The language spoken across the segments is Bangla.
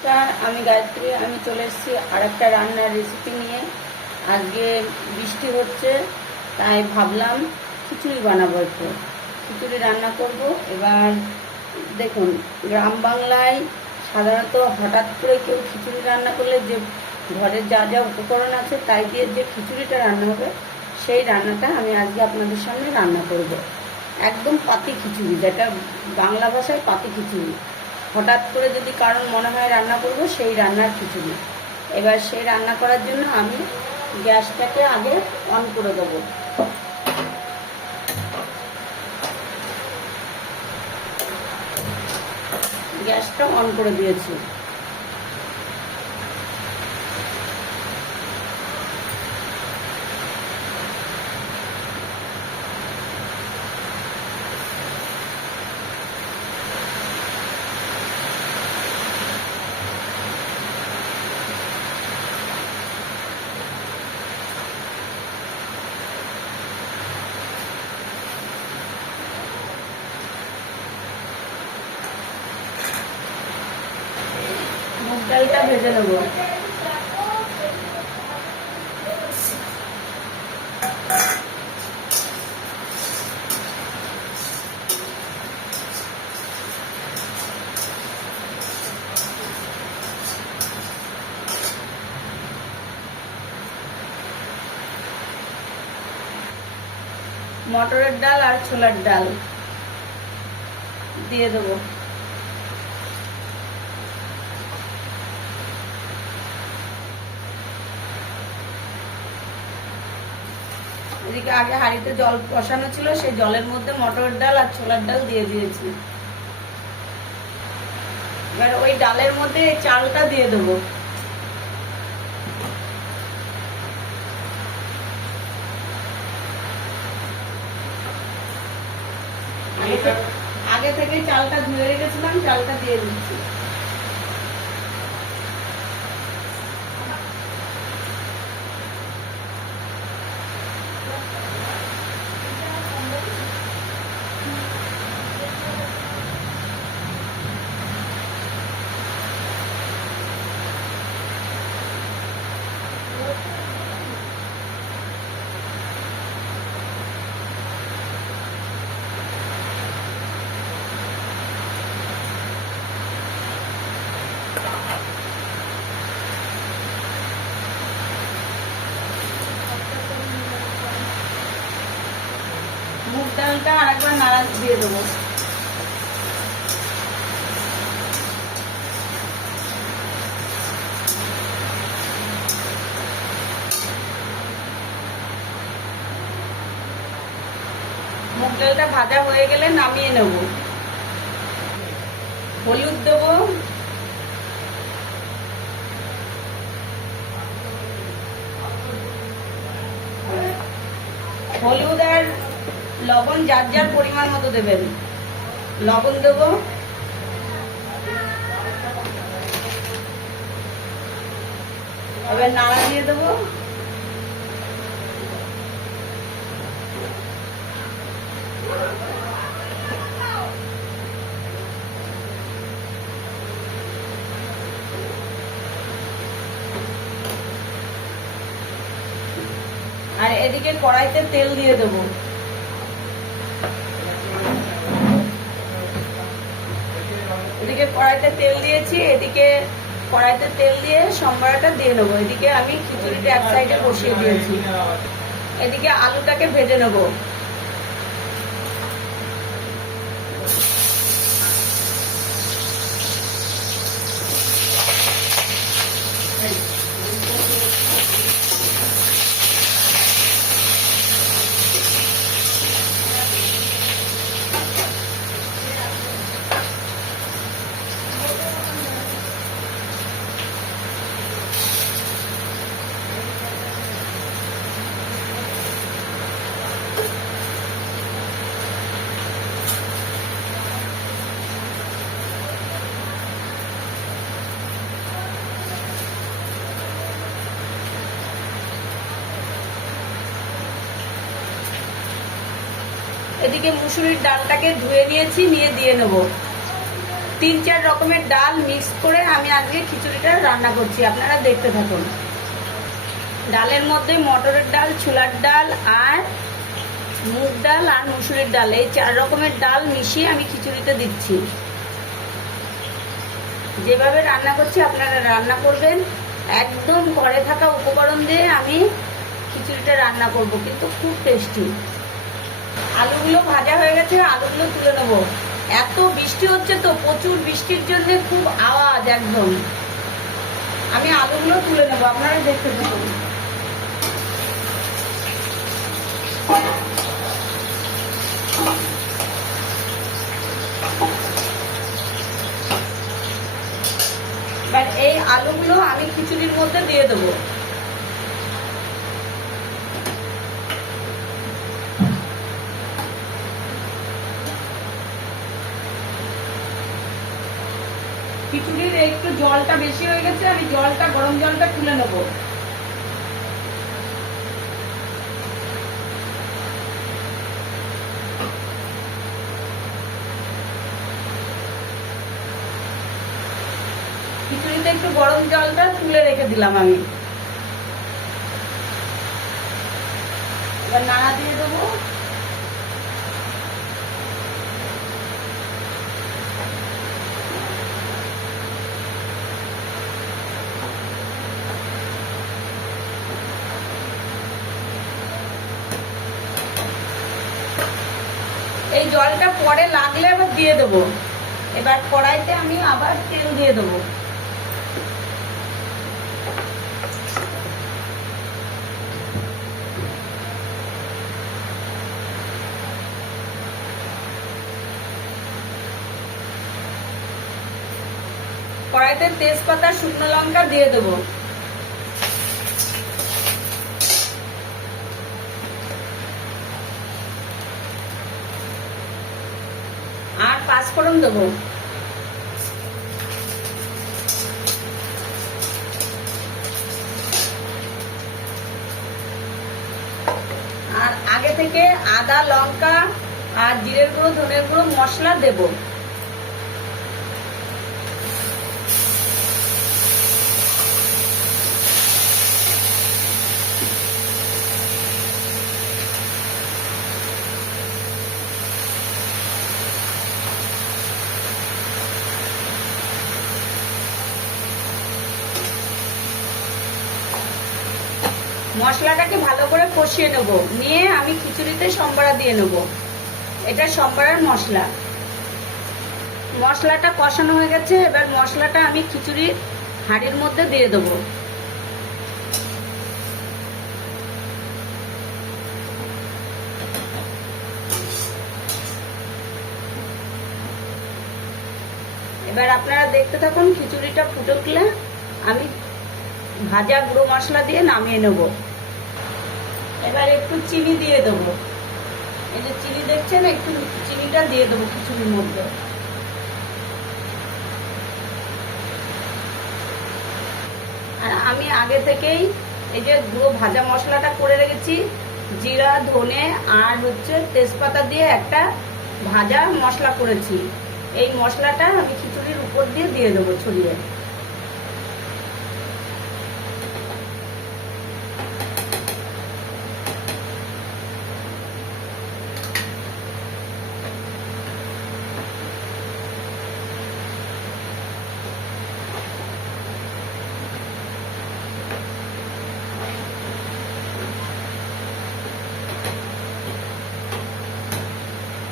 নমস্কার, আমি গায়ত্রী। আমি চলে এসেছি আর একটা রান্নার রেসিপি নিয়ে। আজকে বৃষ্টি হচ্ছে, তাই ভাবলাম খিচুড়ি বানাবো। একটু খিচুড়ি রান্না করব। এবার দেখুন, গ্রাম বাংলায় সাধারণত হঠাৎ করে কেউ খিচুড়ি রান্না করলে যে ঘরের যা যা উপকরণ আছে তাই দিয়ে যে খিচুড়িটা রান্না হবে, সেই রান্নাটা আমি আজকে আপনাদের সামনে রান্না করব। একদম পাতি খিচুড়ি, যেটা বাংলা ভাষায় পাতি খিচুড়ি। হঠাৎ করে যদি কারণ মনে হয় রান্না করব, সেই রান্নার খিচুড়ি। এবার সেই রান্না করার জন্য আমি গ্যাসটাকে আগে অন করে দেবো। গ্যাসটা অন করে দিয়েছি। মুগ ডালটা ভেজে নেব। মটরের ডাল আর ছোলার ডাল দিয়ে দেবো। এদিকে আগে হাঁড়িতে জল বসানো ছিল, সেই জলের মধ্যে মটরের ডাল আর ছোলার ডাল দিয়ে দিয়েছি। এবার ওই ডালের মধ্যে এই চালটা দিয়ে দেবো। আগে থেকে চালটা ধুয়ে রেখেছিলাম, চালটা দিয়ে দিচ্ছি। মুগ ডালটা আরেকবার নাড়া দিয়ে দেবো। মুগ ডালটা ভাজা হয়ে গেলে নামিয়ে নেব। হলুদ দেবো, হলুদ আর লবণ যার যার পরিমাণ মতো দেবেন। লবণ দেবো, এবার নাড়া দিয়ে দেবো। আর এদিকে কড়াইতে তেল দিয়ে দেবো। এদিকে কড়াইতে তেল দিয়েছি, এদিকে কড়াইতে তেল দিয়ে সম্বরাটা দিয়ে নেবো। এদিকে আমি খিচুড়িটা এক সাইডে বসিয়ে দিয়েছি। এদিকে আলুটাকে ভেজে নেবো। এদিকে মুসুরির ডালটাকে ধুয়ে নিয়েছি, নিয়ে দিয়ে নেব। 3-4 রকমের ডাল মিক্স করে আমি আজকে খিচুড়িটা রান্না করছি, আপনারা দেখতে থাকুন। ডালের মধ্যে মটরের ডাল, ছোলার ডাল আর মুগ ডাল আর মুসুরির ডাল, এই 4 রকমের ডাল মিশিয়ে আমি খিচুড়িতে দিচ্ছি। যেভাবে রান্না করছি আপনারা রান্না করবেন। একদম ঘরে থাকা উপকরণ দিয়ে আমি খিচুড়িটা রান্না করব, কিন্তু খুব টেস্টি। আলুগুলো ভাজা হয়ে গেছে, আলুগুলো তুলে নেবো। এত বৃষ্টি হচ্ছে তো, প্রচুর বৃষ্টির জন্য খুব আওয়াজ একদম। আমি আলুগুলো তুলে নেবো, আপনারা দেখতে থাকুন। এবার এই আলুগুলো আমি খিচুড়ির মধ্যে দিয়ে দেবো। খিচুড়ির একটু জলটা বেশি হয়ে গেছে, আমি জলটা, গরম জলটা তুলে নেব। খিচুড়িতে একটু গরম জলটা তুলে রেখে দিলাম আমি। এবার নাড়া দিয়ে দেবো। এই জলটা পরে লাগলে আবার দিয়ে দেবো। এবার কড়াইতে আমি আবার তেল দিয়ে দেবো। কড়াইতে তেজপাতা, শুকনো লঙ্কা দিয়ে দেবো। আর 5 ফোড়ন দেবো। আর আগে থেকে আদা, লঙ্কা আর জিরের গুঁড়ো, ধনের গুঁড়ো মশলা দেবো। মশলাটাকে ভালো করে কষিয়ে নেব, নিয়ে আমি খিচুড়িতে সম্বারা দিয়ে নেব। এটা সম্বারার মশলা। মশলাটা কষানো হয়ে গেছে, এবার মশলাটা আমি খিচুড়ির হাঁড়ির মধ্যে দিয়ে দেবো। এবার আপনারা দেখতে থাকুন। খিচুড়িটা ফুটে উঠলে আমি ভাজা গুঁড়ো মশলা দিয়ে নামিয়ে নেব। এবার একটু চিনি দিয়ে দেবো। এই যে চিনি দেখছেন, একটু চিনিটা দিয়ে দেবো খিচুড়ির মধ্যে। আর আমি আগে থেকেই এই যে গুঁড়ো ভাজা মশলাটা করে রেখেছি, জিরা, ধনে আর তেজপাতা দিয়ে একটা ভাজা মশলা করেছি। এই মশলাটা আমি খিচুড়ির উপর দিয়ে দেবো ছড়িয়ে।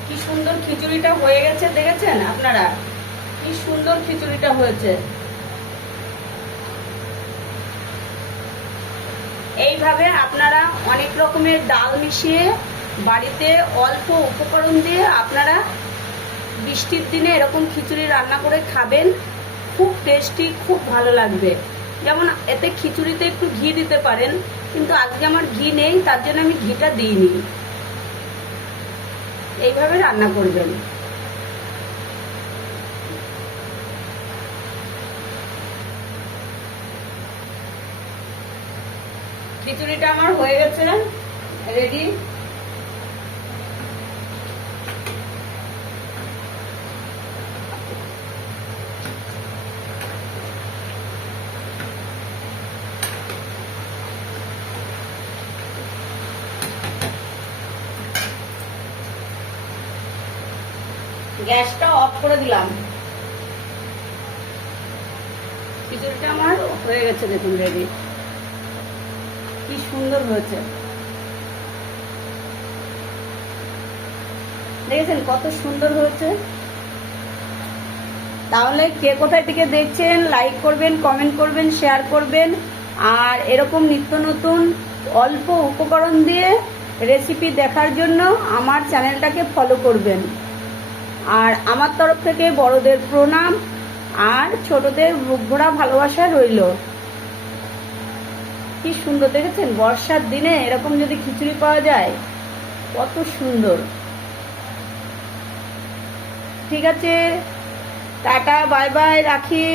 কি সুন্দর খিচুড়িটা হয়ে গেছে, দেখেছেন আপনারা? কি সুন্দর খিচুড়িটা হয়েছে। এইভাবে আপনারা অনেক রকমের ডাল মিশিয়ে বাড়িতে অল্প উপকরণ দিয়ে আপনারা বৃষ্টির দিনে এরকম খিচুড়ি রান্না করে খাবেন। খুব টেস্টি, খুব ভালো লাগবে। যেমন এতে খিচুড়িতে একটু ঘি দিতে পারেন, কিন্তু আজকে আমার ঘি নেই, তার জন্য আমি ঘিটা দিইনি। এইভাবে রান্না করবেন। খিচুড়িটা আমার হয়ে গেছে, রেডি। গ্যাসটা অফ করে দিলাম। খিচুড়িটা আমার হয়ে গেছে, দেখুন রেডি। কি সুন্দর হয়েছে, দেখেছেন কত সুন্দর হয়েছে। তাহলে কে কোথায় থেকে দেখছেন লাইক করবেন, কমেন্ট করবেন, শেয়ার করবেন। আর এরকম নিত্য নতুন অল্প উপকরণ দিয়ে রেসিপি দেখার জন্য আমার চ্যানেলটাকে ফলো করবেন। আর আমার তরফ থেকে বড়দের প্রণাম আর ছোটদের বুক ভরা ভালোবাসা রইল। কি সুন্দর দেখেছেন, বর্ষার দিনে এরকম যদি খিচুড়ি পাওয়া যায় কত সুন্দর। ঠিক আছে, টাটা, বাই বাই, রাখি।